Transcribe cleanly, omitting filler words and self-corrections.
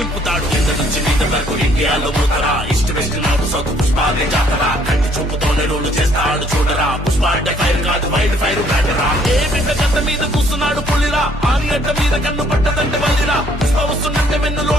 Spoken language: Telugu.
దింపుతాడు. కింద నుంచి మీద వరకు ఇండియాలో మూతరా, ఇష్ట వెస్ట్ నాడు సౌత్ పుష్పాలే జాతరా. కంటి చూపుతోనే రోడ్లు చేస్తాడు చూడరా, పుష్ప అంటే ఫైర్ కాదు వైల్డ్ ఫైర్ బ్యాటరా. ఏ బిడ్డ గడ్డ మీద కూస్తున్నాడు పులిరా, ఆని అడ్డ మీద కన్ను పట్టదంటే వల్లిరా. పుష్ప వస్తుందంటే వెన్నులో